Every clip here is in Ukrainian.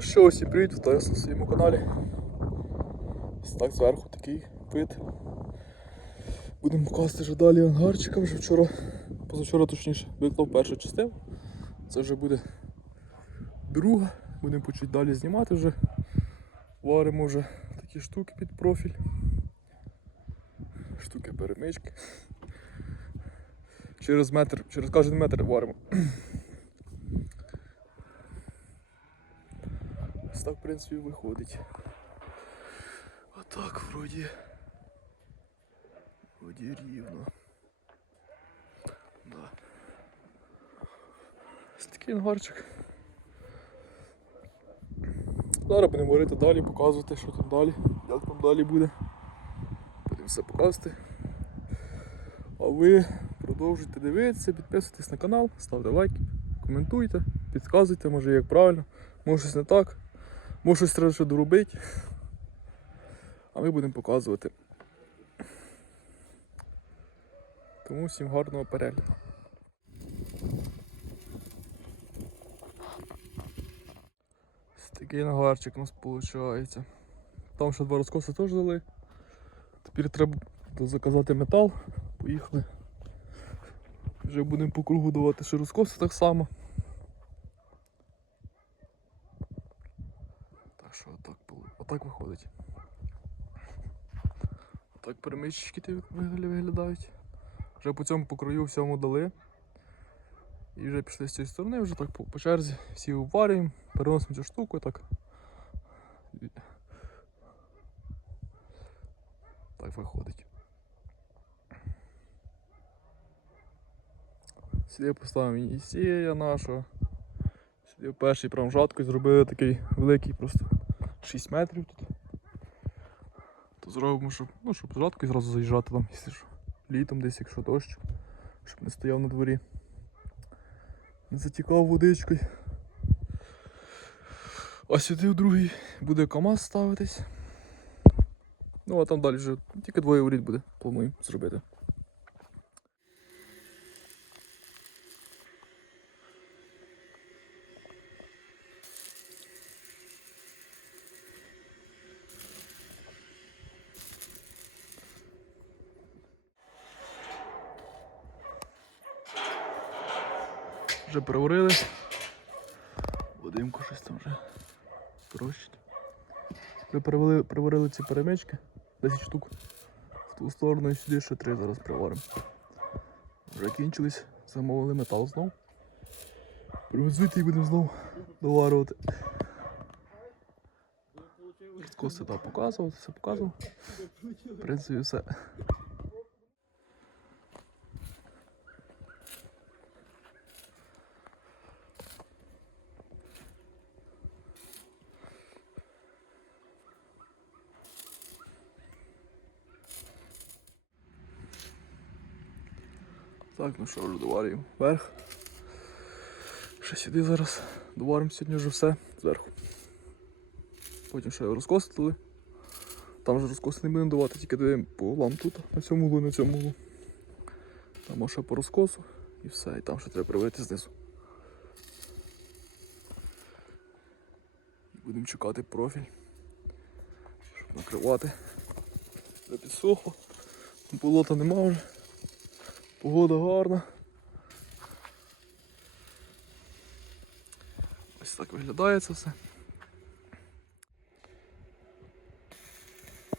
Що усі привіт, вітаю вас на своєму каналі. Так зверху такий вид. Будемо показувати вже далі ангарчика. Вже вчора, позавчора точніше, виклав першу частину. Це вже буде друга. Будемо почати далі знімати вже. Варимо вже такі штуки під профіль. Штуки перемички. Через метр, через кожен метр варимо. Так, в принципі, виходить. Отак вроді. Вроді рівно. Да. Ось такий ангарчик. Зараз будемо говорити далі, показувати, що там далі, як там далі буде. Будемо все показувати. А ви продовжуйте дивитися, підписуйтесь на канал, ставте лайки, коментуйте, підказуйте, може як правильно, може щось не так, може щось треба ще доробити. А ми будемо показувати. Тому всім гарного перегляду. Ось Такий нагарчик у нас виходить. Там ще два розкоси теж дали. Тепер треба заказати метал. Поїхали. Вже будемо по кругу давати ще розкоси так само. Так що отак, отак виходить. Отак перемички виглядають. Вже по цьому покрою всьому дали. І вже пішли з цієї сторони, вже так по, по черзі всі обварюємо, переносимо цю штуку і так. Так виходить. Сюди поставимо Єсія нашого. Сюди перший прям жатку зробили такий великий просто 6 метрів тут. То зробимо, щоб, ну, щоб жатку зразу заїжджати там, якщо що. Літом десь, якщо дощ, щоб не стояв на дворі. Не затікав водичкою. А сюди в другий буде КАМАЗ ставитись. Ну а там далі вже тільки двоє воріт буде, плануємо зробити. Вже переварили. Вадимко щось там вже трощить. Вже переварили, переварили ці перемички. 10 штук. В ту сторону і сюди ще 3 зараз приваримо. Вже кінчились, замовили метал знов. Привезуть і будемо знов доварювати. Скоси так показував, все показував. В принципі, все. Ну що вже доварюємо вверх. Ще сюди зараз доваримо сьогодні вже все зверху. Потім ще його розкосили. Там вже розкоси не будемо давати, тільки даємо по углам тут, на цьому углу, на цьому углу. Там ще по розкосу і все, і там ще треба привити знизу. Будемо чекати профіль, щоб накривати. Вже підсохло, болота нема вже. Погода гарна. Ось так виглядає це все.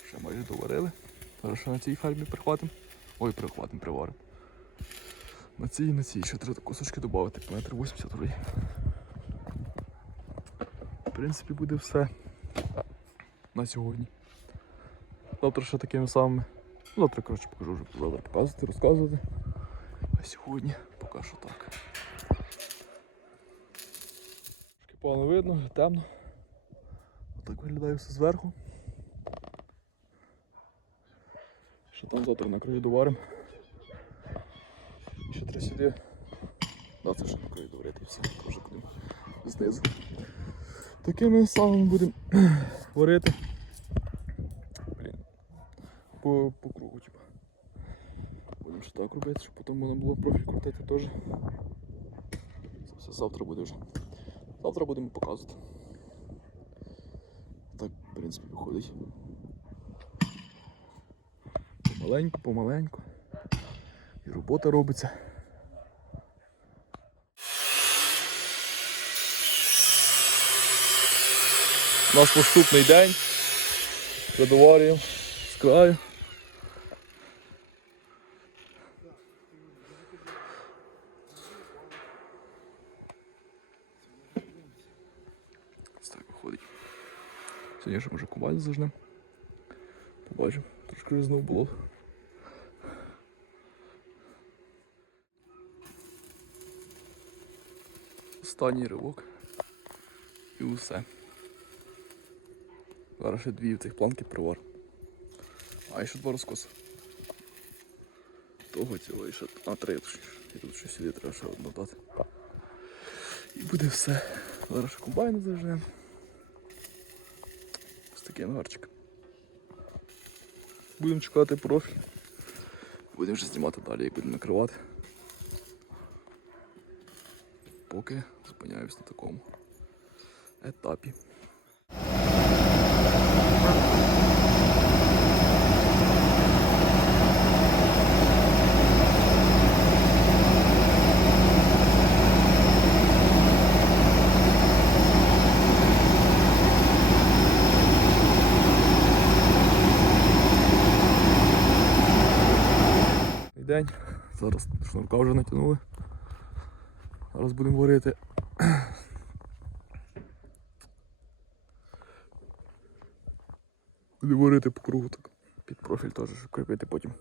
Ще майже доварили. Зараз ще на цій фермі прихватимо. Ой, прихватимо, приваримо. На цій і на цій ще треба кусочки додати, по метр 80 вроді. В принципі, буде все на сьогодні. Завтра ще такими самими. Завтра, коротше, покажу вже завтра показувати, розказувати. Сьогодні поки що так. Трошки погано видно, темно. Отак виглядає все зверху. Ще там завтра на краю доваримо. Ще треба сюди. Да, це ще на краю доварити і все, теж будемо знизу. Такими самими будемо варити. Блін. По, по кругу, типу. Будемо ще так робити, щоб потім можна було профіль крутити теж. Це все завтра буде вже. Завтра будемо показувати. так, в принципі, виходить. Помаленьку, помаленьку. І робота робиться. У нас наступний день. Задоварюємо з краю. Виходить. Сьогодні ще може кубаль зажнемо. Побачимо. Трошки вже знову було. Останній ривок. І усе. Зараз ще дві в цих планки привар. А ще два розкоси. Того цілого і ще а, три. І тут ще сюди треба ще одну дати. І буде все. Зараз ще комбайн зажнемо. Такий. Будемо чекати профіль. Будемо вже знімати далі, як будемо накривати. Поки зупиняюсь на такому етапі. День. Зараз шнурка вже натягнули. Зараз будемо варити. Будемо варити по кругу так. Під профіль теж щоб кріпити потім.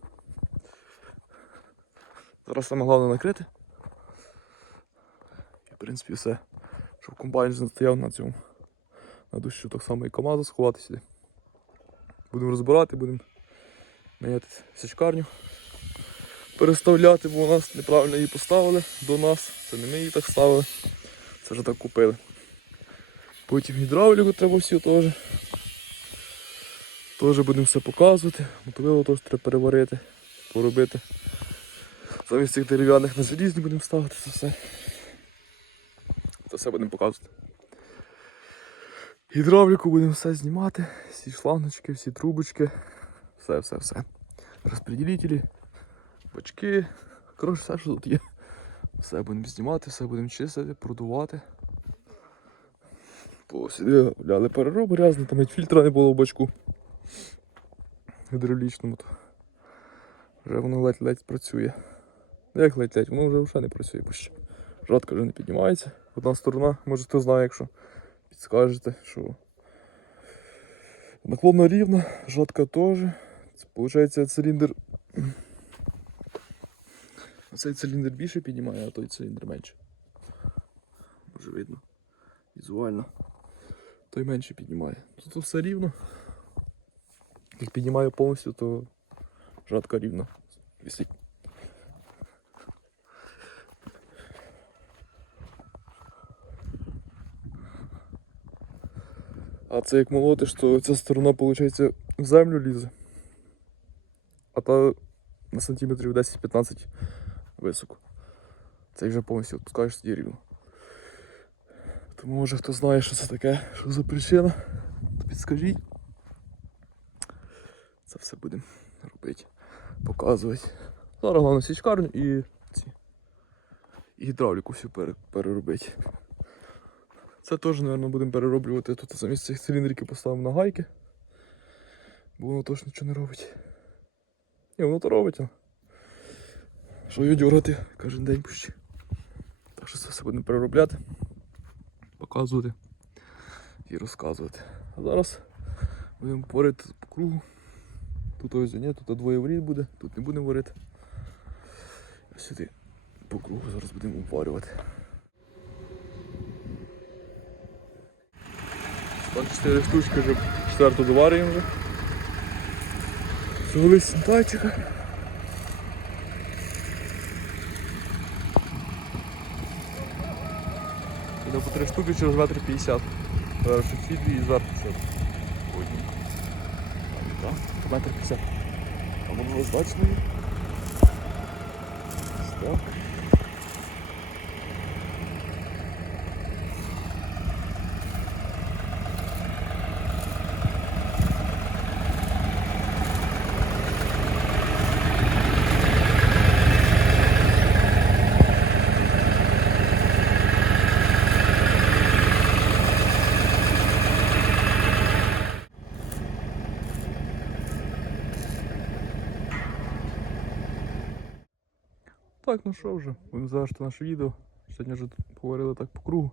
Зараз саме головне накрити. І в принципі все. Щоб комбайн не стояв на цьому. На дощу так само і КАМАЗу сховати сюди. Будемо розбирати, будемо міняти січкарню переставляти, бо у нас неправильно її поставили до нас. Це не ми її так ставили. Це вже так купили. Потім гідравліку треба всю теж. Теж будемо все показувати. Мотовило теж треба переварити, поробити. Замість цих дерев'яних на залізні будемо ставити це все. Це все будемо показувати. Гідравліку будемо все знімати, всі шлангочки, всі трубочки, все, все, все. Розпреділителі бачки. Коротше, все, що тут є. Все будемо знімати, все будемо чистити, продувати. Бо сюди гуляли перероби різні, там навіть фільтра не було в бачку. Гідравлічному. то Вже воно ледь-ледь працює. Ну, Як ледь-ледь, воно вже взагалі не працює, бо ще жатка вже не піднімається. Одна сторона, може хто знає, якщо підскажете, що наклонно рівна, жатка теж. Виходить циліндр Цей циліндр більше піднімає, а той циліндр менше. Може видно. Візуально. Той менше піднімає. Тут все рівно. Як піднімаю повністю, то жатка рівно висить. А це як молотиш, то ця сторона, виходить, в землю лізе. А та на сантиметрів 10-15 високо. Це вже повністю відпускаєш тоді рівно. Тому може хто знає, що це таке, що за причина, то підскажіть. Це все будемо робити, показувати. Зараз головне січкарню і ці. І гідравліку всю пере, переробити. Це теж, мабуть, будемо перероблювати. Тут замість цих циліндриків поставимо на гайки. Бо воно точно нічого не робить. Ні, воно то робить. Що його дергати кожен день пущі. Так що це все будемо переробляти, показувати і розказувати. А зараз будемо варити по кругу. Тут ось ні, тут двоє воріт буде, тут не будемо варити. Сюди по кругу зараз будемо обварювати. Там 4 штучки вже четверту доварюємо вже. Завели синтайчика. Іде по три штуки через метр 50. Зараз ці дві і ще одні. Так, метр 50. А воно є. Ось так. Так, ну що вже, будемо завершити наше відео. Сьогодні вже поговорили так по кругу.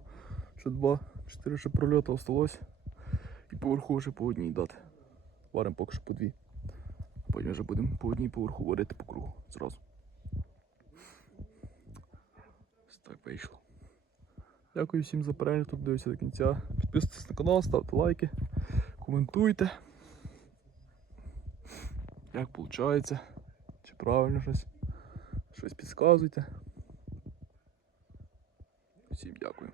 Ще два, чотири ще прольоти осталось. І поверху ще по одній дати. Варимо поки що по дві. Потім вже будемо по одній поверху варити по кругу зразу. Ось так вийшло. Дякую всім за перегляд, тут дивився до кінця. Підписуйтесь на канал, ставте лайки, коментуйте. Як виходить, чи правильно щось, щось підказуйте. Всім дякую.